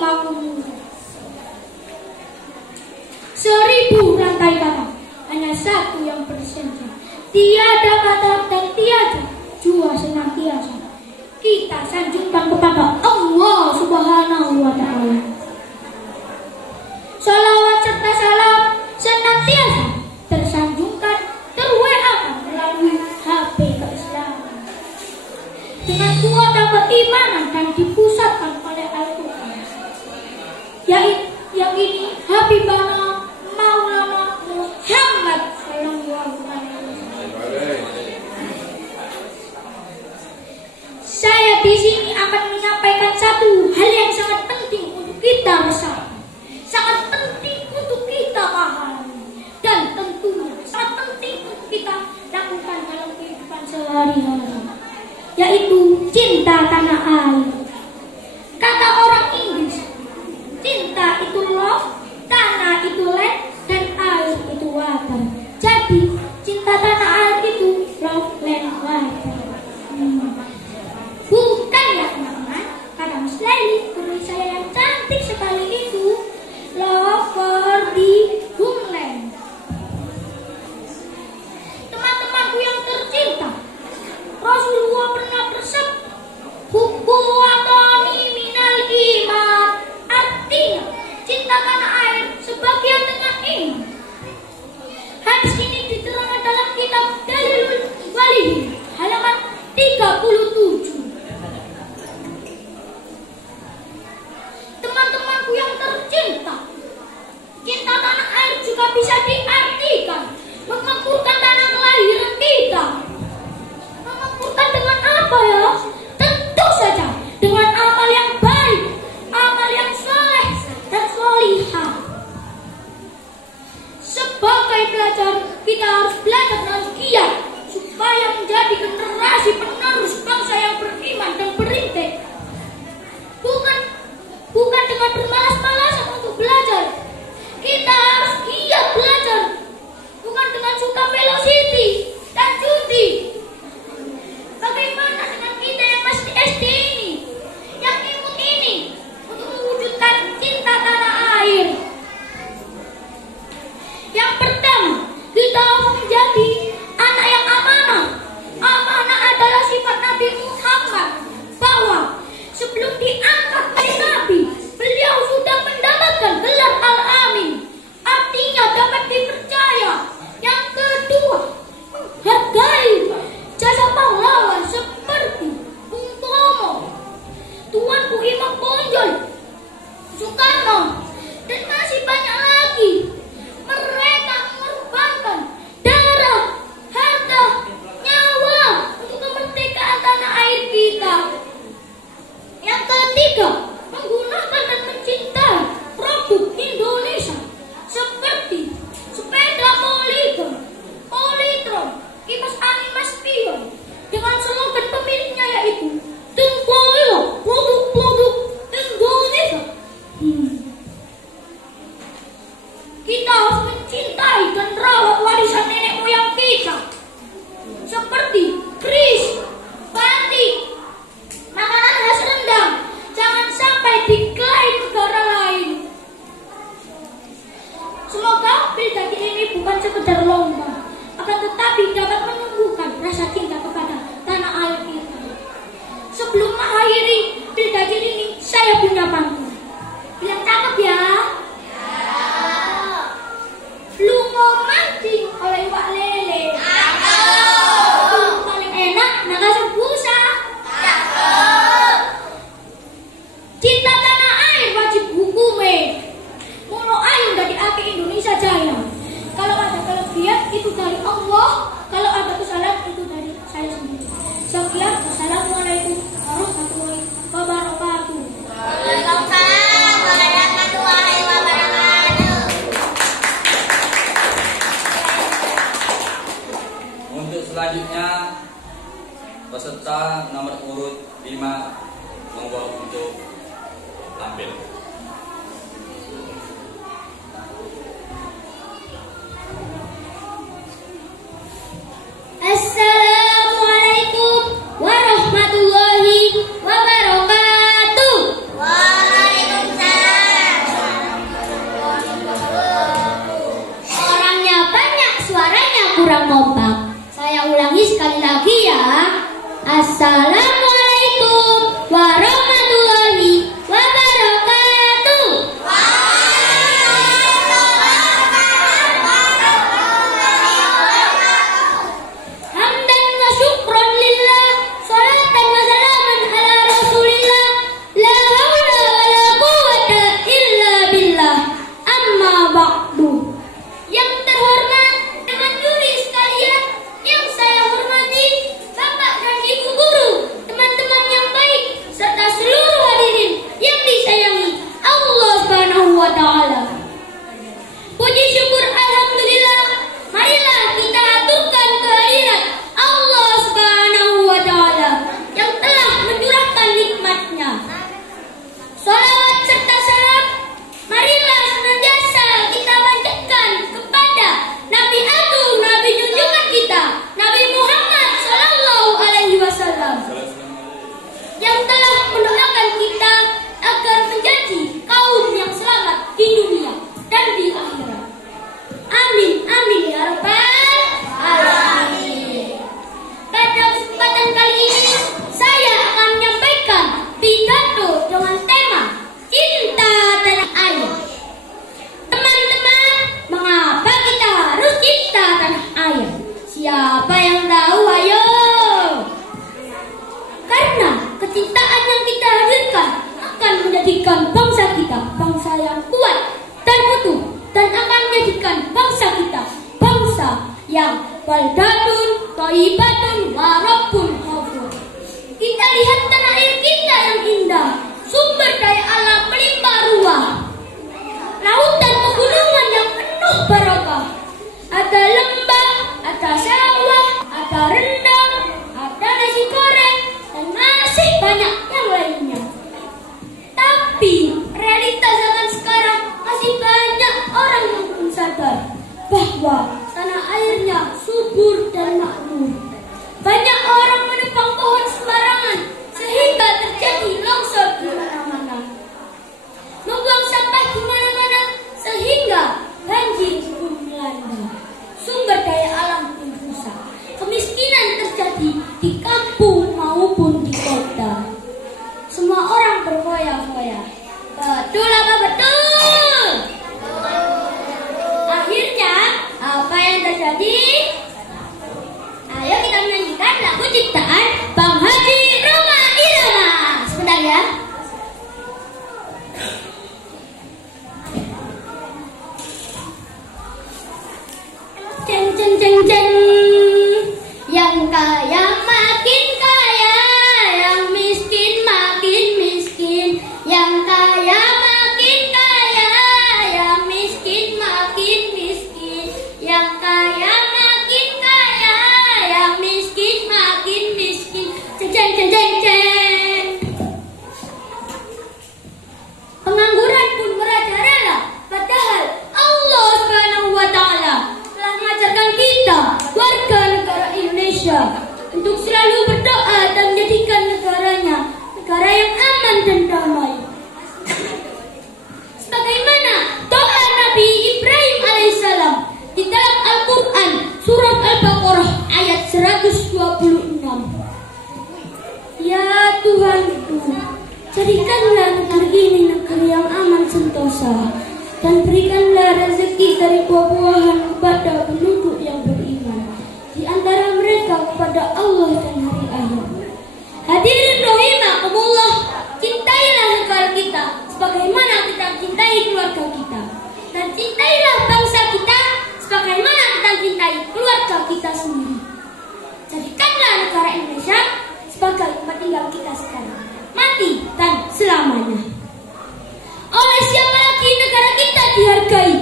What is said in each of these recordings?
rahimakumullah. 1000 rantai kata, hanya satu yang bersenja. Tiada kata dan tiada jua senantiasa. Kita sanjungkan kepada Allah Subhanahu wa Ta'ala. Salawat serta salam senantiasa tersanjungkan, terweakan melalui HP keislaman dengan kuota keimanan dan dipusatkan oleh Al-Quran. Yang ini Habibana Maulana Muhammad sallallahu alaihi wasallam. Saya di sini akan menyampaikan satu hal yang sangat penting untuk kita bersama, sangat penting untuk kita pahami, dan tentunya sangat penting untuk kita lakukan dalam kehidupan sehari-hari, yaitu cinta tanah air. Kata orang Inggris, cinta itu love, tanah itu land, dan air itu water. Jadi cinta tanah air itu love, land, water. Bukan ya teman-teman, kata Mas Leli, guru saya yang cantik sekali itu love for the homeland. Teman-temanku yang tercinta, Rasulullah pernah bersabda, hubbu watani minal iman. Artinya cinta tanah air sebagian dengan iman. Hadis ini diterangkan dalam kitab Dalilul Walihin halaman 37. Teman-temanku yang tercinta, cinta tanah air juga bisa diartikan mengemburkan tanah kelahiran kita. Mengemburkan dengan apa ya? Tentu saja dengan amal yang baik, amal yang soleh dan solihah. Sebagai pelajar, kita harus belajar dengan giat supaya menjadi generasi penerus bangsa yang beriman dan berintek. Bukan dengan bermalas-malasan untuk belajar. Kita harus giat belajar, bukan dengan suka velocity dan judi. Bagaimana dengan kita yang masih SD ini, yang imut ini, untuk mewujudkan cinta tanah air? Yang pertama, kita harus menjadi anak yang amanah. Amanah adalah sifat Nabi Muhammad, bahwa sebelum diangkat menjadi Nabi, beliau sudah mendapatkan gelar Al-Amin, artinya dapat dipercaya. Yang kedua, menghargai jasa pahlawan seperti Bung Tomo, Tuanku Imam Bonjol, Soekarno, dan masih banyak lagi. Mereka mengorbankan darah, harta, nyawa untuk kemerdekaan tanah air kita. Yang ketiga, menggunakan dan mencintai produk Indonesia seperti sepeda Polygon, Polytron, kipas angin Mas Pion, dengan slogan pemiliknya yaitu Tempoyo, produk-produk Indonesia. Kita harus mencintai dan rawat warisan nenek moyang kita seperti keris, batik, makanan khas rendang. Jangan sampai diklaim negara lain. Semoga Bildadi ini bukan sekedar lomba, akan tetapi dapat menumbuhkan rasa cinta kepada tanah air kita. Sebelum mengakhiri Bildadi ini, saya punya pantun. Bilang cakep ya. Lungo mancing oleh Wak Lele. Paling enak naga busa. Cinta tanah air wajib hukume. Mulo ayun dari aki Indonesia Jaya. Kalau ada kelebihan itu dari Allah, kalau ada kesalahan itu dari saya sendiri. Sekian, assalamualaikum warahmatullahi wabarakatuh. Waalaikumsalam warahmatullahi wabarakatuh. Untuk selanjutnya peserta nomor urut 5 monggo untuk tampil. Assalamualaikum warahmatullahi wabarakatuh. Waalaikumsalam ulangi sekali lagi ya. Assalamualaikum warahmatullahi wabarakatuh. Hamdan wa syukran lillah, salatan wa salaman ala rasulillah, la hawla wa la quwwata illa billah, amma ba'du. Yang terhormat teman juri sekalian, yang saya hormati Bapak dan Ibu guru, teman-teman yang baik, serta seluruh hadirin yang disayangi Allah Subhanahu wa taala. Puji syukur alhamdulillah, marilah kita aturkan kehadirat Allah Subhanahu wa taala yang telah mencurahkan nikmat-Nya. Shalawat serta salam marilah senantiasa kita panjatkan kepada Nabi Agung, Nabi junjungan kita, Nabi Muhammad sallallahu alaihi wasallam, yang telah mendoakan kita agar menjadi kaum yang selamat di dunia dan di akhirat. Amin, amin ya rabbal alamin. Pada kesempatan kali ini saya akan menyampaikan pidato dengan tema Cinta Tanah Air. Teman-teman, mengapa kita harus cinta tanah air? Siapa yang tahu? Ayo. Karena kecintaan yang kita hadirkan akan menjadikan bangsa kita bangsa yang kuat dan utuh, dan akan menjadikan bangsa kita bangsa yang baldatun thayyibatun wa rabbun ghafur. Kita lihat tanah air kita yang indah, sumber daya alam melimpah ruah, lautan pegunungan yang penuh barokah, ada lembah, ada sawah, ada rendang, ada nasi goreng, dan masih banyak yang lainnya. Tapi realitas zaman sekarang masih banyak orang yang belum sadar bahwa tanah airnya subur dan makmur. Banyak orang menebang pohon sembarangan sehingga terjadi longsor di mana-mana, membuang sampah di mana-mana sehingga banjir pun melanda. Sumber daya alam pun rusak. Kemiskinan terjadi di kampung maupun di kota. Semua orang berfoya-foya. Betul apa betul? Akhirnya apa yang terjadi? Ayo kita menyanyikan lagu ciptaan Bang Haji Roma Irama. Sebentar ya. Ceng ceng ceng ceng. Yang kaya makin kaya, yang miskin makin miskin. Yang kaya makin kaya, yang miskin makin miskin. Yang kaya makin kaya, yang miskin makin miskin. Ceng ceng ceng ceng ceng. Pengangguran pun merajalela, padahal Allah Subhanahu wa taala telah mengajarkan kita warga negara Indonesia untuk selalu berdoa dan menjadikan negaranya negara yang aman dan damai. Sebagaimana doa Nabi Ibrahim alaihissalam di dalam Al-Quran surat Al-Baqarah ayat 126. Ya Tuhanku, jadikanlah negeri ini negeri yang aman sentosa, dan berikanlah rezeki dari buah-buahan kepada penduduk yang beriman, di antara mereka kepada Allah dan hari akhir. Hadirin rahimakumullah, cintailah negara kita sebagaimana kita cintai keluarga kita, dan cintailah bangsa kita sebagaimana kita cintai keluarga kita sendiri. Jadikanlah negara Indonesia sebagai tempat tinggal kita sekarang, mati dan selamanya. Oleh siapa lagi negara kita dihargai?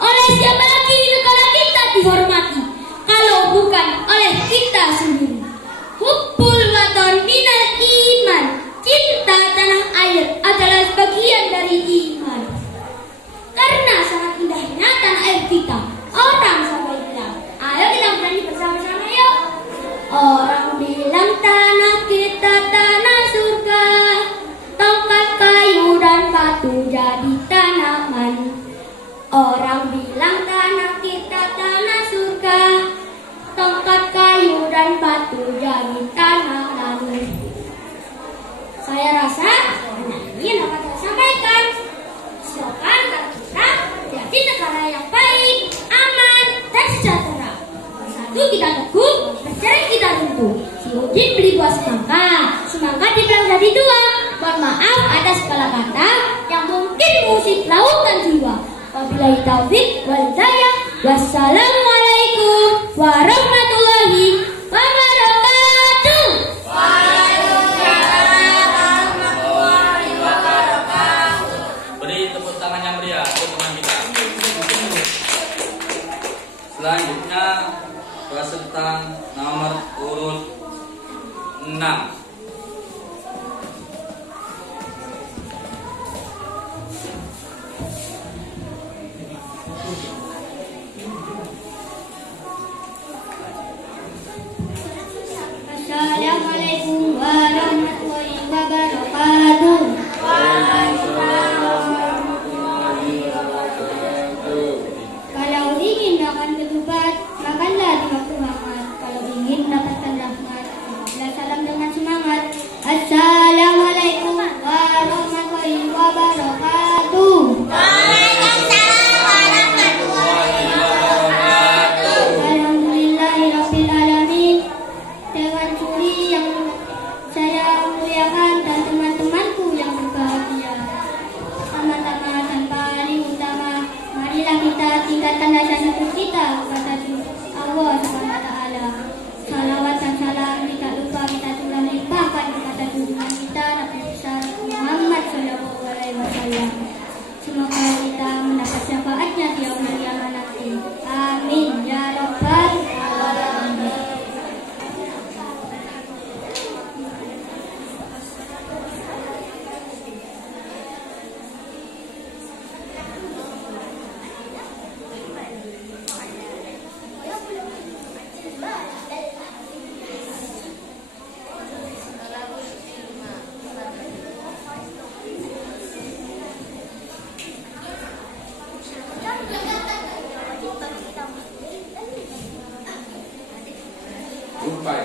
Oleh siapa lagi negara kita dihormati kalau bukan oleh kita sendiri? Hubbul watan minal iman. Cinta tanah air adalah sebagian dari iman. Karena sangat indahnya tanah air kita, orang sampai bilang, ayo kita bernyanyi bersama-sama yuk. Orang bilang tanah kita tanah surga, tongkat kayu dan batu jadi tanaman. Orang bilang tanah kita tanah surga, tongkat kayu dan dan batu jadi tanah lalu. Saya rasa ini dapat saya sampaikan. Semoga negara kita jadi negara yang baik, aman, dan sejahtera. Satu kita teguh, bercerai kita runtuh. Si Udin beli buah semangka, semangka dibilang jadi dua. Mohon maaf atas segala kata yang mungkin mengusik lautan jiwa. Wabillahi taufik wal hidayah. Wassalamualaikum warahmatullahi wabarakatuh. Beri tepuk tangan yang meriah untuk teman kita. Selanjutnya peserta nomor urut 6. Assalamualaikum warahmatullahi wabarakatuh. Kalau ingin makan ketupat, makanlah di waktu hangat. Kalau ingin dapatkan rahmat, makanlah salam dengan semangat. Assalamualaikum warahmatullahi wabarakatuh. Alhamdulillahirabbil alamin. Dewan juri yang saya muliakan dan teman-temanku yang berbahagia. Pertama-tama dan paling utama, marilah kita tingkatkan rasa syukur kita kepada Allah SWT. Salawat dan salam tidak lupa kita juga limpahkan kepada junjungan kita Nabi besar Muhammad SAW. Semoga kita mendapat syafaatnya di yaumul qiyamah nanti. Amin ya rabbal alamin. Jumpai.